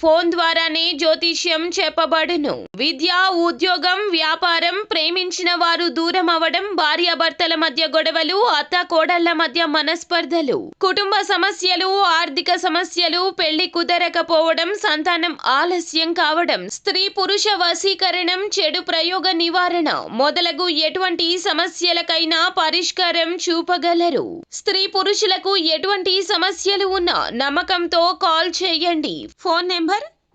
Phone ద్వారానే జ్యోతిష్యం చెప్పబడును. విద్య, ఉద్యోగం, వ్యాపారం, ప్రేమించిన వారు దూరం అవడం, భార్యాభర్తల మధ్య గొడవలు, అత్తాకోడళ్ల మధ్య మనస్పర్ధలు, కుటుంబ సమస్యలు, ఆర్థిక సమస్యలు, పెళ్లి కుదరకపోవడం, సంతానం ఆలస్యం కావడం, స్త్రీ పురుష వశీకరణం, చెడు ప్రయోగ నివారణ మొదలగు ఎటువంటి సమస్యలకైనా పరిష్కారం చూపగలరు. స్త్రీ పురుషులకు ఎటువంటి సమస్యలు ఉన్నా నమ్మకంతో కాల్ చేయండి. Phone number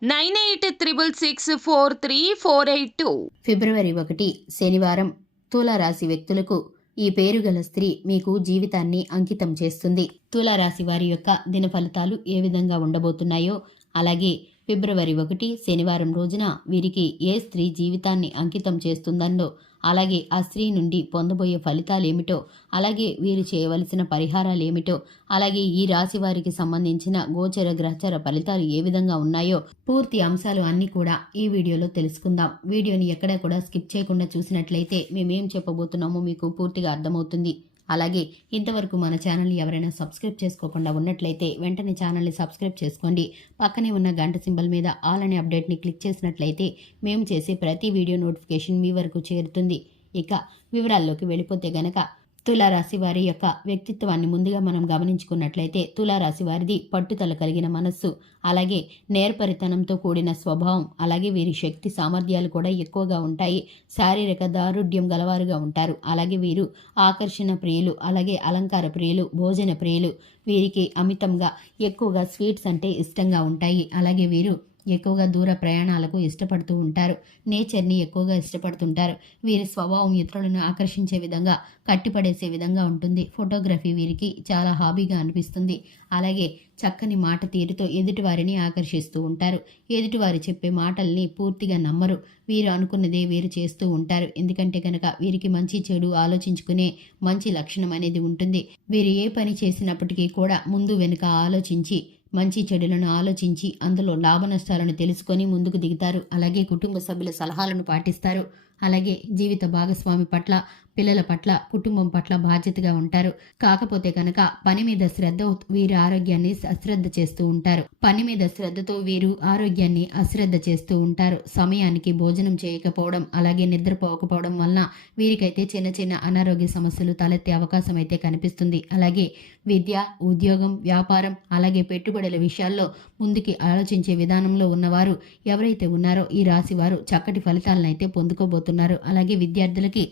9866643482. ఫిబ్రవరి 1 శనివారం తులారాశి వ్యక్తులకు ఈ పేరు గల స్త్రీ మీకు జీవితాన్ని అంకితం చేస్తుంది. తులారాశి వారి యొక్క దిన ఫలితాలు ఏ విధంగా ఉండబోతున్నాయో, అలాగే ఫిబ్రవరి 1 శనివారం రోజున వీరికి ఏ స్త్రీ జీవితాన్ని అంకితం చేస్తుందో, అలాగే ఆ స్త్రీ నుండి పొందబోయే ఫలితాలేమిటో, అలాగే వీరు చేయవలసిన పరిహారాలేమిటో, అలాగే ఈ రాశి వారికి సంబంధించిన గోచర గ్రహచర ఫలితాలు ఏ విధంగా ఉన్నాయో పూర్తి అంశాలు అన్నీ కూడా ఈ వీడియోలో తెలుసుకుందాం. వీడియోని ఎక్కడా కూడా స్కిప్ చేయకుండా చూసినట్లయితే మేమేం చెప్పబోతున్నామో మీకు పూర్తిగా అర్థమవుతుంది. అలాగే ఇంతవరకు మన ఛానల్ని ఎవరైనా సబ్స్క్రైబ్ చేసుకోకుండా ఉన్నట్లయితే వెంటనే ఛానల్ని సబ్స్క్రైబ్ చేసుకోండి. పక్కనే ఉన్న గంట సింబల్ మీద ఆల్ అనే అప్డేట్ని క్లిక్ చేసినట్లయితే మేము చేసే ప్రతి వీడియో నోటిఫికేషన్ మీ వరకు చేరుతుంది. ఇక వివరాల్లోకి వెళ్ళిపోతే గనక తులారాశి వారి యొక్క వ్యక్తిత్వాన్ని ముందుగా మనం గమనించుకున్నట్లయితే తులారాశి వారిది పట్టుదల కలిగిన మనస్సు, అలాగే నేర్పరితనంతో కూడిన స్వభావం, అలాగే వీరి శక్తి సామర్థ్యాలు కూడా ఎక్కువగా ఉంటాయి. శారీరక దారుఢ్యం గలవారుగా ఉంటారు. అలాగే వీరు ఆకర్షణ ప్రియులు, అలాగే అలంకార ప్రియులు, భోజన ప్రియులు. వీరికి అమితంగా ఎక్కువగా స్వీట్స్ అంటే ఇష్టంగా ఉంటాయి. అలాగే వీరు ఎక్కువగా దూర ప్రయాణాలకు ఇష్టపడుతూ ఉంటారు. నేచర్ని ఎక్కువగా ఇష్టపడుతుంటారు. వీరి స్వభావం ఇతరులను ఆకర్షించే విధంగా, కట్టిపడేసే విధంగా ఉంటుంది. ఫోటోగ్రఫీ వీరికి చాలా హాబీగా అనిపిస్తుంది. అలాగే చక్కని మాట తీరుతో ఎదుటివారిని ఆకర్షిస్తూ ఉంటారు. ఎదుటివారు చెప్పే మాటల్ని పూర్తిగా నమ్మరు. వీరు అనుకున్నదే వీరు చేస్తూ ఉంటారు. ఎందుకంటే కనుక వీరికి మంచి చెడు ఆలోచించుకునే మంచి లక్షణం అనేది ఉంటుంది. వీరు ఏ పని చేసినప్పటికీ కూడా ముందు వెనుక ఆలోచించి, మంచి చెడులను ఆలోచించి అందులో లాభ నష్టాలను తెలుసుకొని ముందుకు దిగుతారు. అలాగే కుటుంబ సభ్యుల సలహాలను పాటిస్తారు. అలాగే జీవిత భాగస్వామి పట్ల, పిల్లల పట్ల, కుటుంబం పట్ల బాధ్యతగా ఉంటారు. కాకపోతే కనుక పని మీద శ్రద్ధ వీరి ఆరోగ్యాన్ని అశ్రద్ధ చేస్తూ ఉంటారు. పని మీద శ్రద్ధతో వీరు ఆరోగ్యాన్ని అశ్రద్ధ చేస్తూ ఉంటారు. సమయానికి భోజనం చేయకపోవడం, అలాగే నిద్రపోకపోవడం వలన వీరికైతే చిన్న చిన్న అనారోగ్య సమస్యలు తలెత్తే అవకాశం అయితే కనిపిస్తుంది. అలాగే విద్య, ఉద్యోగం, వ్యాపారం, అలాగే పెట్టుబడుల విషయాల్లో ముందుకి ఆలోచించే విధానంలో ఉన్నవారు ఎవరైతే ఉన్నారో ఈ రాశి వారు చక్కటి ఫలితాలను అయితే పొందుకోబోతున్నారు. అలాగే విద్యార్థులకి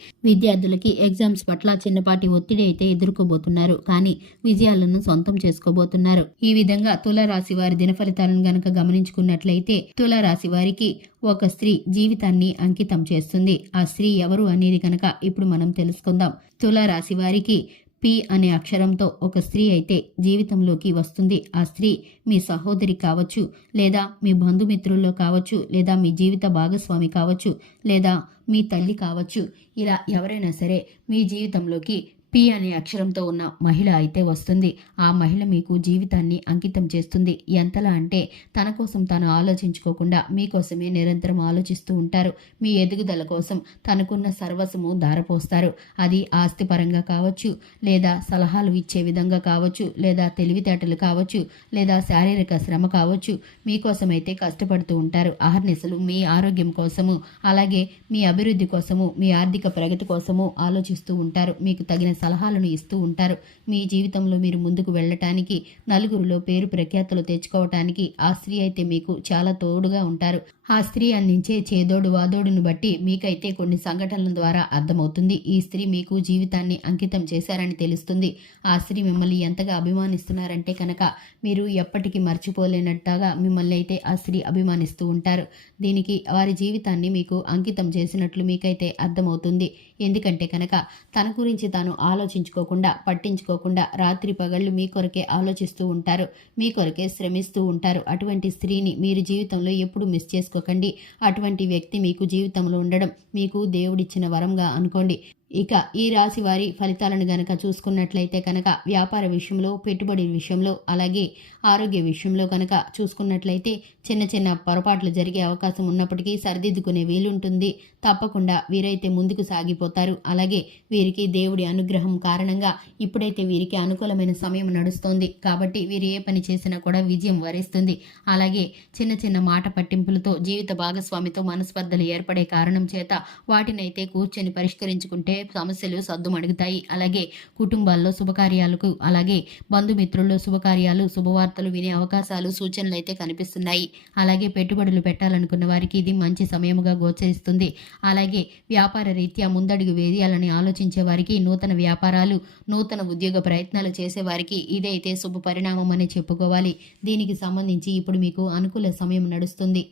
ఎగ్జామ్స్ పట్ల చిన్నపాటి ఒత్తిడి అయితే ఎదుర్కోబోతున్నారు. కానీ విజయాలను సొంతం చేసుకోబోతున్నారు. ఈ విధంగా తులారాశి వారి దిన ఫలితాలను గనక గమనించుకున్నట్లయితే తులారాశి వారికి ఒక స్త్రీ జీవితాన్ని అంకితం చేస్తుంది. ఆ స్త్రీ ఎవరు అనేది కనుక ఇప్పుడు మనం తెలుసుకుందాం. తులారాశి వారికి పి అనే అక్షరంతో ఒక స్త్రీ అయితే జీవితంలోకి వస్తుంది. ఆ స్త్రీ మీ సహోదరి కావచ్చు, లేదా మీ బంధుమిత్రుల్లో కావచ్చు, లేదా మీ జీవిత భాగస్వామి కావచ్చు, లేదా మీ తల్లి కావచ్చు. ఇలా ఎవరైనా సరే మీ జీవితంలోకి పి అనే అక్షరంతో ఉన్న మహిళ అయితే వస్తుంది. ఆ మహిళ మీకు జీవితాన్ని అంకితం చేస్తుంది. ఎంతలా అంటే తన కోసం తాను ఆలోచించుకోకుండా మీకోసమే నిరంతరం ఆలోచిస్తూ ఉంటారు. మీ ఎదుగుదల కోసం తనకున్న సర్వస్వము ధారపోస్తారు. అది ఆస్తిపరంగా కావచ్చు, లేదా సలహాలు ఇచ్చే విధంగా కావచ్చు, లేదా తెలివితేటలు కావచ్చు, లేదా శారీరక శ్రమ కావచ్చు. మీకోసమైతే కష్టపడుతూ ఉంటారు. అహర్నిశలు మీ ఆరోగ్యం కోసము, అలాగే మీ అభివృద్ధి కోసము, మీ ఆర్థిక ప్రగతి కోసము ఆలోచిస్తూ ఉంటారు. మీకు తగిన సలహాలను ఇస్తూ ఉంటారు. మీ జీవితంలో మీరు ముందుకు వెళ్ళటానికి, నలుగురిలో పేరు ప్రఖ్యాతులు తెచ్చుకోవటానికి ఆ స్త్రీ అయితే మీకు చాలా తోడుగా ఉంటారు. ఆ స్త్రీ అందించే చేదోడు వాదోడును బట్టి మీకైతే కొన్ని సంఘటనల ద్వారా అర్థమవుతుంది. ఈ స్త్రీ మీకు జీవితాన్ని అంకితం చేశారని తెలుస్తుంది. ఆ స్త్రీ మిమ్మల్ని ఎంతగా అభిమానిస్తున్నారంటే కనుక మీరు ఎప్పటికీ మర్చిపోలేనట్టుగా మిమ్మల్ని అయితే ఆ స్త్రీ అభిమానిస్తూ ఉంటారు. దీనికి వారి జీవితాన్ని మీకు అంకితం చేసినట్లు మీకైతే అర్థమవుతుంది. ఎందుకంటే కనుక తన గురించి తాను ఆలోచించుకోకుండా, పట్టించుకోకుండా రాత్రి పగళ్ళు మీ కొరకే ఆలోచిస్తూ ఉంటారు. మీ కొరకే శ్రమిస్తూ ఉంటారు. అటువంటి స్త్రీని మీరు జీవితంలో ఎప్పుడు మిస్ చేసుకోకండి. అటువంటి వ్యక్తి మీకు జీవితంలో ఉండడం మీకు దేవుడిచ్చిన వరంగా అనుకోండి. ఇక ఈ రాశి వారి ఫలితాలను గనక చూసుకున్నట్లయితే కనుక వ్యాపార విషయంలో, పెట్టుబడి విషయంలో, అలాగే ఆరోగ్య విషయంలో కనుక చూసుకున్నట్లయితే చిన్న చిన్న పొరపాట్లు జరిగే అవకాశం ఉన్నప్పటికీ సరిదిద్దుకునే వీలుంటుంది. తప్పకుండా వీరైతే ముందుకు సాగిపోతారు. అలాగే వీరికి దేవుడి అనుగ్రహం కారణంగా ఇప్పుడైతే వీరికి అనుకూలమైన సమయం నడుస్తోంది. కాబట్టి వీరు ఏ పని చేసినా కూడా విజయం వరిస్తుంది. అలాగే చిన్న చిన్న మాట పట్టింపులతో జీవిత భాగస్వామితో మనస్పర్ధలు ఏర్పడే కారణం చేత వాటినైతే కూర్చొని పరిష్కరించుకుంటే సమస్యలు సద్దుమణుగుతాయి. అలాగే కుటుంబాల్లో శుభకార్యాలకు, అలాగే బంధుమిత్రుల్లో శుభకార్యాలు, శుభవార్తలు వినే అవకాశాలు, సూచనలు అయితే కనిపిస్తున్నాయి. అలాగే పెట్టుబడులు పెట్టాలనుకున్న వారికి ఇది మంచి సమయముగా గోచరిస్తుంది. అలాగే వ్యాపార రీత్యా ముందడుగు వేయాలని ఆలోచించే వారికి, నూతన వ్యాపారాలు, నూతన ఉద్యోగ ప్రయత్నాలు చేసే వారికి ఇదైతే శుభ పరిణామం అని చెప్పుకోవాలి. దీనికి సంబంధించి ఇప్పుడు మీకు అనుకూల సమయం నడుస్తుంది.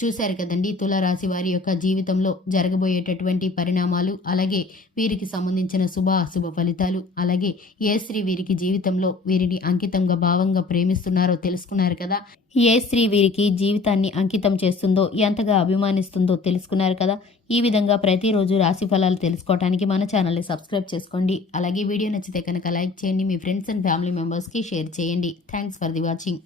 చూశారు కదండి, తులారాశి వారి యొక్క జీవితంలో జరగబోయేటటువంటి పరిణామాలు, అలాగే వీరికి సంబంధించిన శుభ అశుభ ఫలితాలు, అలాగే ఏ స్త్రీ వీరికి జీవితంలో వీరిని అంకితంగా భావంగా ప్రేమిస్తున్నారో తెలుసుకున్నారు కదా. ఏ స్త్రీ వీరికి జీవితాన్ని అంకితం చేస్తుందో, ఎంతగా అభిమానిస్తుందో తెలుసుకున్నారు కదా. ఈ విధంగా ప్రతిరోజు రాశి ఫలాలు తెలుసుకోవడానికి మన ఛానల్ని సబ్స్క్రైబ్ చేసుకోండి. అలాగే వీడియో నచ్చితే కనుక లైక్ చేయండి, మీ ఫ్రెండ్స్ అండ్ ఫ్యామిలీ మెంబర్స్కి షేర్ చేయండి. Thanks for the watching.